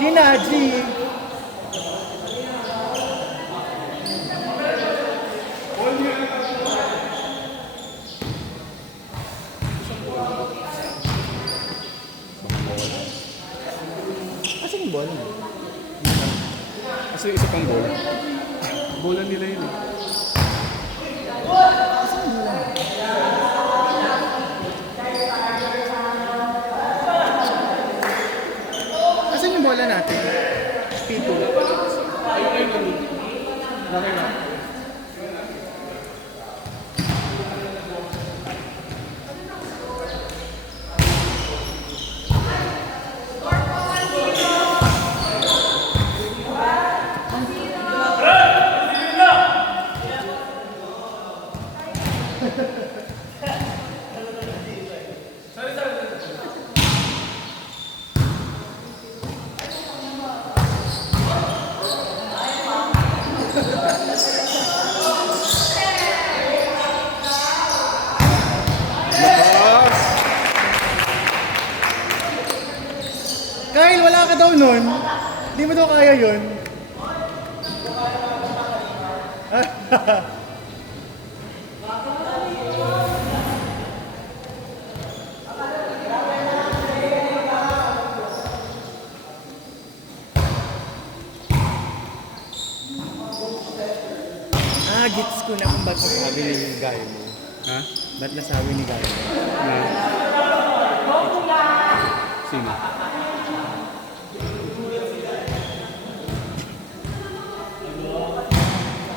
Gina, G. Asan yung bola? Kasi isa pang bola. Bola nila yun eh. Asan yung bola? Asan yung bola natin? P2. Laki na. Lakas! Kyle, wala ka daw nun. Hindi mo daw kaya yun. Gets ko na kung ba't nasabi ni Gayo mo. Ha? Ba't nasabi ni Gayo mo? Na? Sino?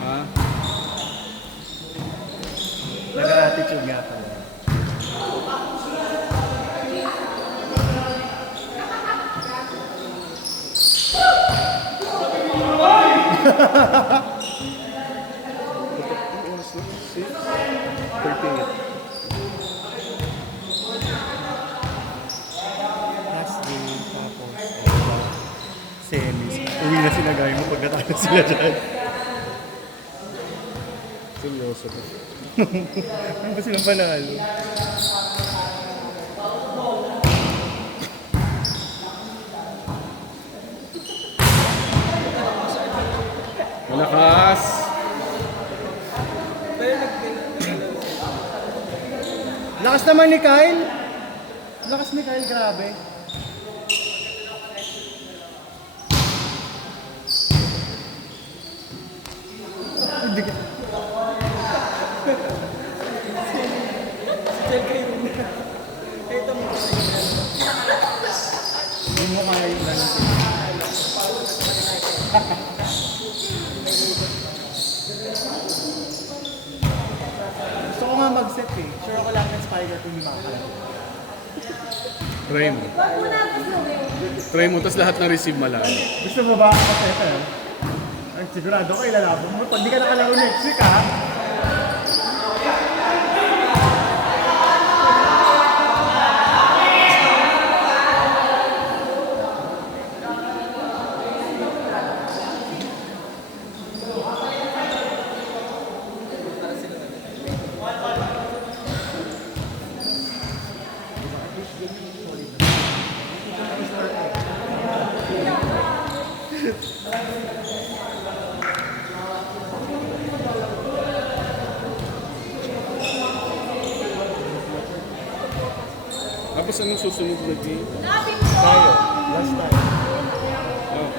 Ha? Nag-attitude nga pala. Last game, tapos semis. Uwi na sila Gayo mo pagkatapos sila dyan. Seryoso ba? Ano ba silang panalo? Malakas! Lakas naman ni Kyle. Lakas ni Kyle, grabe. Hindi ka. Hindi mo kaya yung ganun. Gusto ko nga mag-set eh. Sure ako lang ng spider kung hindi makakala. Try mo. Try mo, tapos lahat ng receive malayo. Gusto mo ba mag-set eh? Ay, sigurado ko ilalabang mo. Pag di ka nakalaro next week ha. Tapos anong susunod na game? Tayo. Last time. Oh.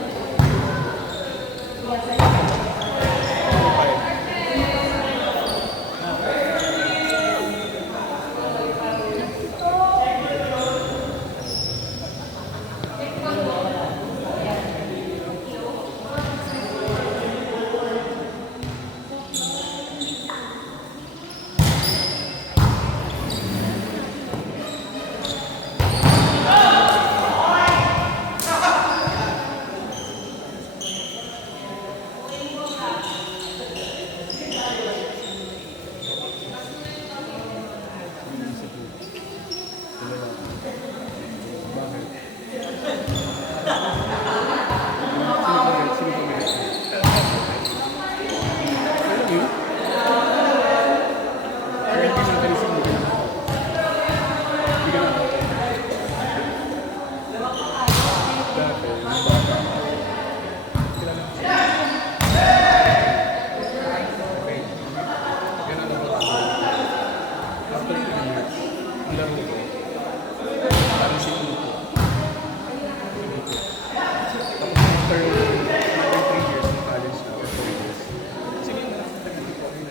Ang laro ko, parang si Lupo. Tapos after another 3 years ng college na, or 4 years, sige na, nag-ibig ko rin,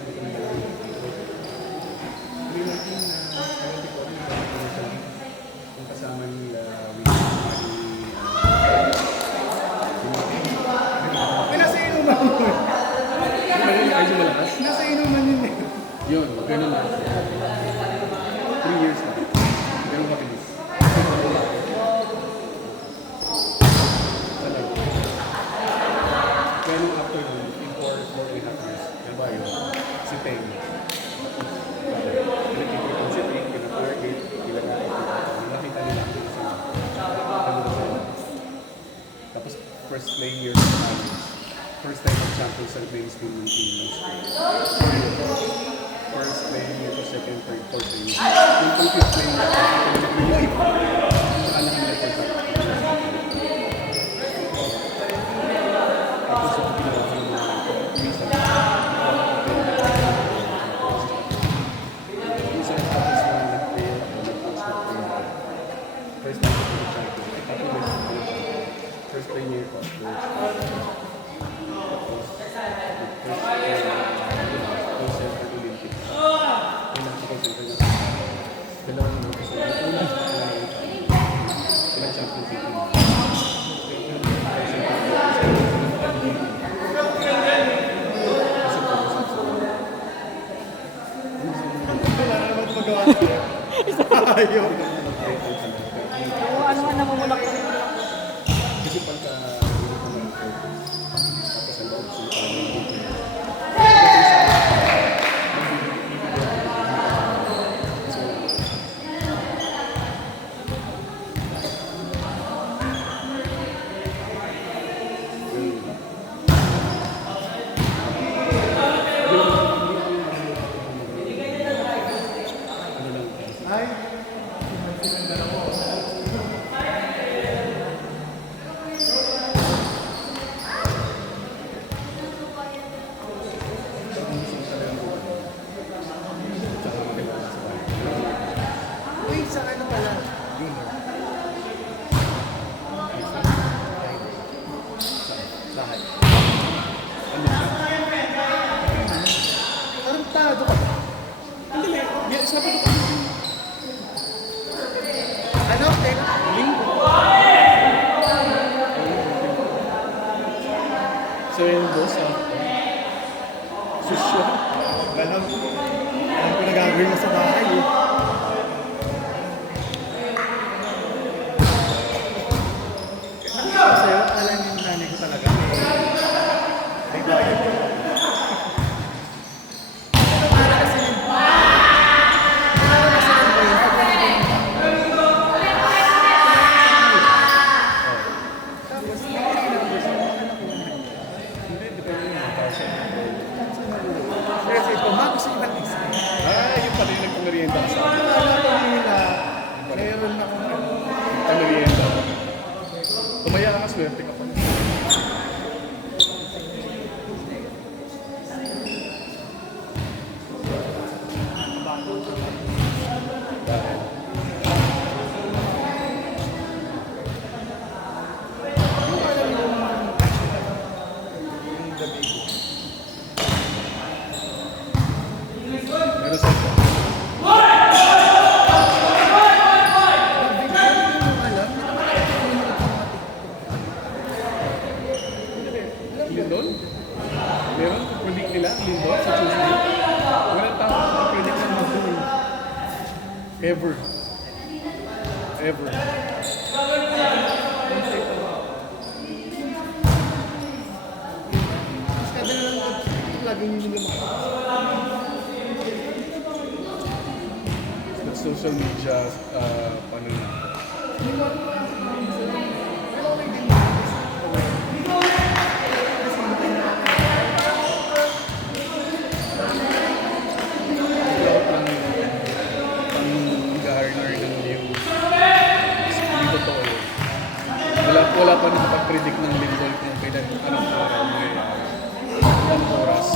kung kasama nila, Ay, nasa inuman mo. ay malakas. Nasa inuman yun eh. Yun, ganun na. 3 years na. Ganun mabilis. Talaga. Ganun after nun, in 4.5 years, diba yun, si Teng. Pinag-ipon si Teng, pinag-target, nakita nila ako sa tapos first playing year sa college. First time of champion sa mainstream ng team ng school. First playing year to second, third, fourth playing year. Yung fifth playing year, pinag-release. Saka lang nila for tapos ito ginawa ko ng mga minsan. Minsan tapos na nag-play ako, nag-pass na play. First time ko ng champion. Tapos first playing year ko. Wala na naman ito magawa. Ayaw. Ano nga namumulak ko rin. Kasi pagka tapos ang loob Ay. Uy, sa ano pala? lahat. Tarantado ka. Yan, sabi ko. Ano? Linggo. So yun, boss, susyo. Alam ko na gagawin mo sa bahay eh. Sa'yo, alam yung nanay ko talaga. Ay, bakit? Para kasi yun. Para kasi yun po yun. Tapos, Hindi, depende yung mga tao. kasi pumago sa ibang isa. Yung pala yung nagpamerienda ka sa akin. Alam ko nila, mayroon akong ano. Nagpamerienda. Tumaya ka, swerte ka pa. Dahil meron sa Lindol? Meron? Predict nila? Lindol? Sa Tuesday? Walang tao sa predict ng Lindol. Ever. Ever. Kada na lang lagi nyo nila Sa social media, paano na? Lahat lang pang-garner ng news. Hindi totoo yun. Wala pa nakapag-predict ng Lindol kung kailan anong araw mangyayari. Anong oras.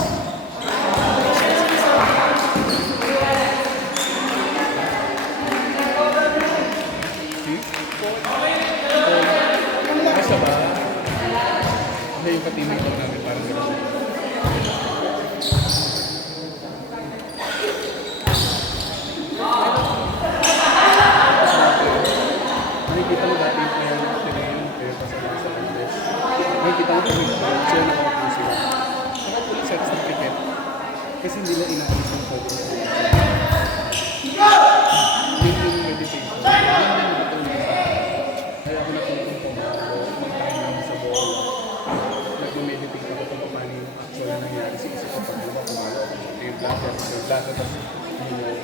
plato, tapos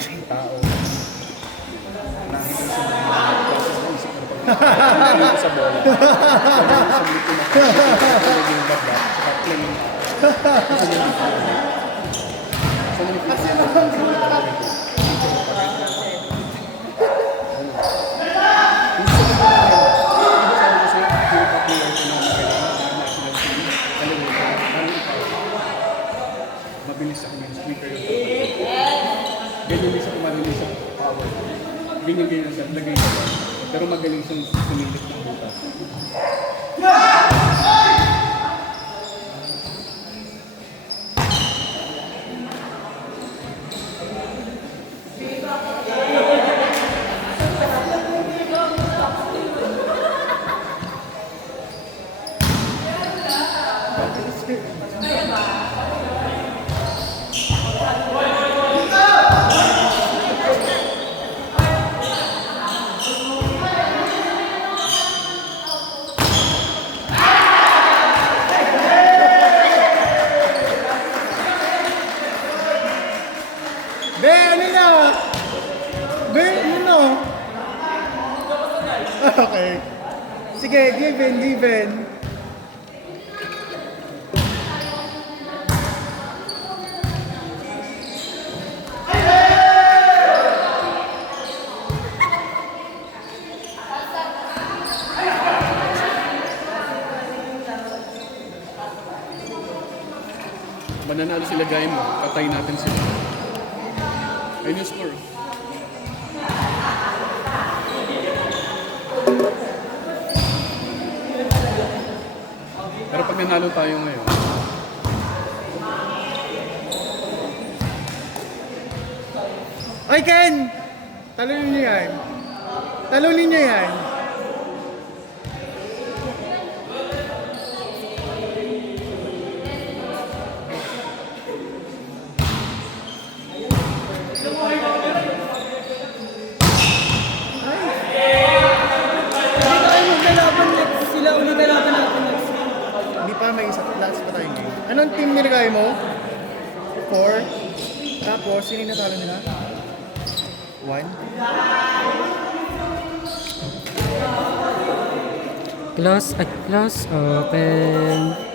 yung tao. Nakita sa mga process ng isip ng pag-ibig sa bola. Pag-ibig sa blito na pag-ibig yung babak, saka play. Kasi yung dito. So, kasi naman yung mabilis ako yung speaker yung ganyan din siya mabilis sa power. Ganyan siya, lagay siya. Pero magaling siyang sumilit ng butas. Be, ano na? Be, ano na? Okay. Sige, given. Mananalo sila gaya mo, patay natin sila. Ayun yung score. Pero pag nanalo tayo ngayon, Ay, Ken! Talunin niyo yan. Talunin niyo yan. Sila ulit na laban natin next. Hindi pa, may isa. Last pa tayo game. Anong team nilagay mo? 4. Tapos, sino yung natalo nila? 1. Close, open.